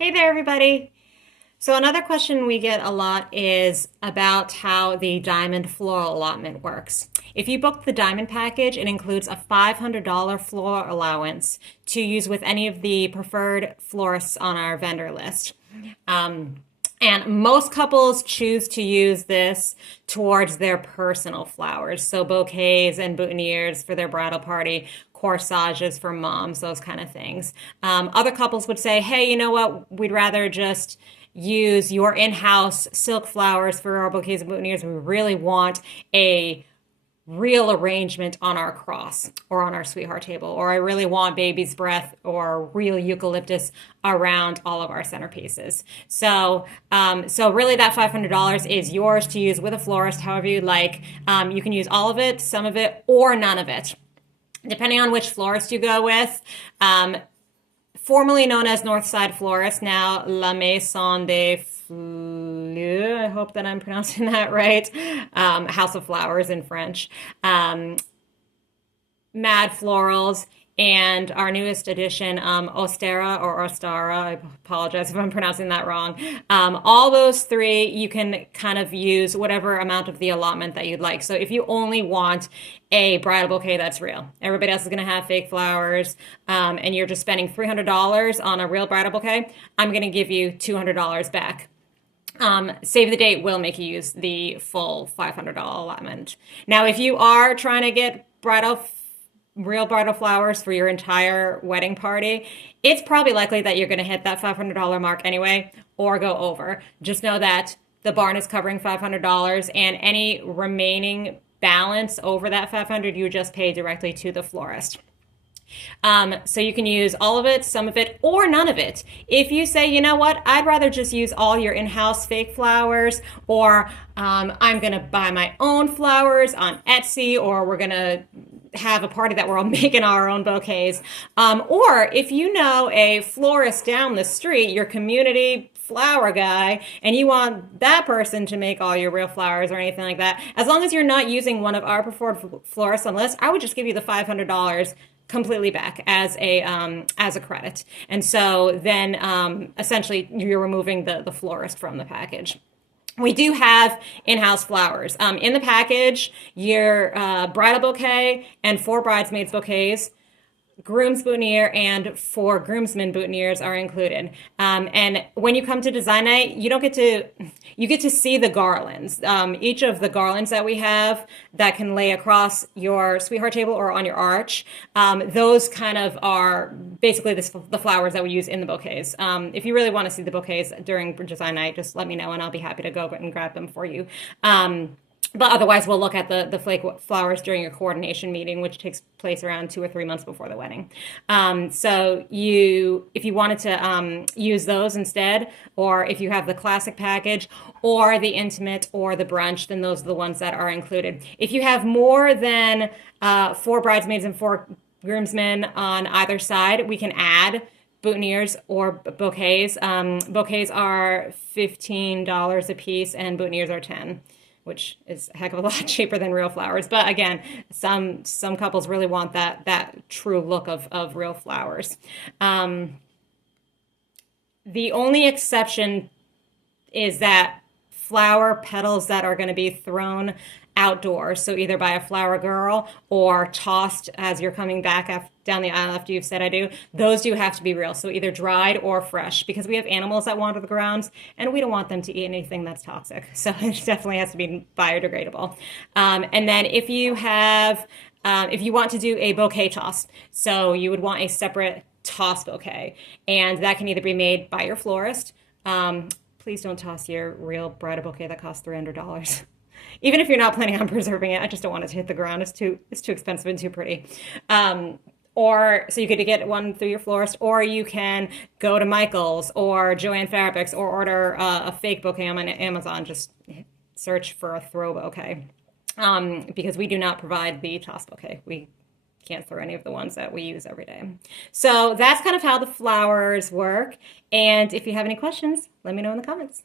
Hey there, everybody. So another question we get a lot is about how the diamond floral allotment works. If you book the diamond package, it includes a $500 floral allowance to use with any of the preferred florists on our vendor list. Um, and most couples choose to use this towards their personal flowers. So bouquets and boutonnieres for their bridal party, corsages for moms, those kind of things. Other couples would say, hey, you know what? We'd rather just use your in-house silk flowers for our bouquets and boutonnieres. We really want a real arrangement on our cross or on our sweetheart table, or I really want baby's breath or real eucalyptus around all of our centerpieces. So really that $500 is yours to use with a florist however you like. You can use all of it, some of it, or none of it, depending on which florist you go with. Formerly known as Northside Florist, now La Maison des Fleurs. I hope that I'm pronouncing that right. House of Flowers in French. Mad Florals, and our newest edition, Ostara or Ostara. I apologize if I'm pronouncing that wrong. All those three, you can kind of use whatever amount of the allotment that you'd like. So if you only want a bridal bouquet that's real, everybody else is going to have fake flowers, and you're just spending $300 on a real bridal bouquet, I'm going to give you $200 back. Save the date will make you use the full $500 allotment. Now, if you are trying to get real bridal flowers for your entire wedding party, it's probably likely that you're going to hit that $500 mark anyway or go over. Just know that the barn is covering $500, and any remaining balance over that $500 you just pay directly to the florist. So you can use all of it, some of it, or none of it. If you say, you know what, I'd rather just use all your in-house fake flowers, or I'm going to buy my own flowers on Etsy, or we're going to have a party that we're all making our own bouquets. Or if you know a florist down the street, your community flower guy, and you want that person to make all your real flowers or anything like that, as long as you're not using one of our preferred florists on the list, I would just give you the $500 completely back as a credit. And so then essentially you're removing the florist from the package. We do have in-house flowers. In the package, your bridal bouquet and 4 bridesmaids bouquets, groom's boutonniere, and 4 groomsmen boutonnieres are included. And when you come to design night, you get to see the garlands. Each of the garlands that we have that can lay across your sweetheart table or on your arch, those kind of are basically the flowers that we use in the bouquets. If you really want to see the bouquets during design night, just let me know and I'll be happy to go and grab them for you. But otherwise, we'll look at the flake flowers during your coordination meeting, which takes place around 2 or 3 months before the wedding. So if you wanted to use those instead, or if you have the classic package, or the intimate, or the brunch, then those are the ones that are included. If you have more than 4 bridesmaids and 4 groomsmen on either side, we can add boutonnieres or bouquets. Bouquets are $15 a piece, and boutonnieres are $10, which is a heck of a lot cheaper than real flowers. But again, some couples really want that true look of real flowers. The only exception is that flower petals that are going to be thrown outdoors, so either by a flower girl or tossed as you're coming back down the aisle after you've said I do, those do have to be real, so either dried or fresh, because we have animals that wander the grounds and we don't want them to eat anything that's toxic, so it definitely has to be biodegradable. And then if you want to do a bouquet toss, so you would want a separate toss bouquet, and that can either be made by your florist. Please don't toss your real bridal bouquet that costs $300. Even if you're not planning on preserving it, I just don't want it to hit the ground. It's too expensive and too pretty. Or so you could get one through your florist, or you can go to Michael's or Joanne Fabrics or order a fake bouquet on Amazon. Just search for a throw bouquet, because we do not provide the toss bouquet. We can't throw any of the ones that we use every day. So that's kind of how the flowers work. And if you have any questions, let me know in the comments.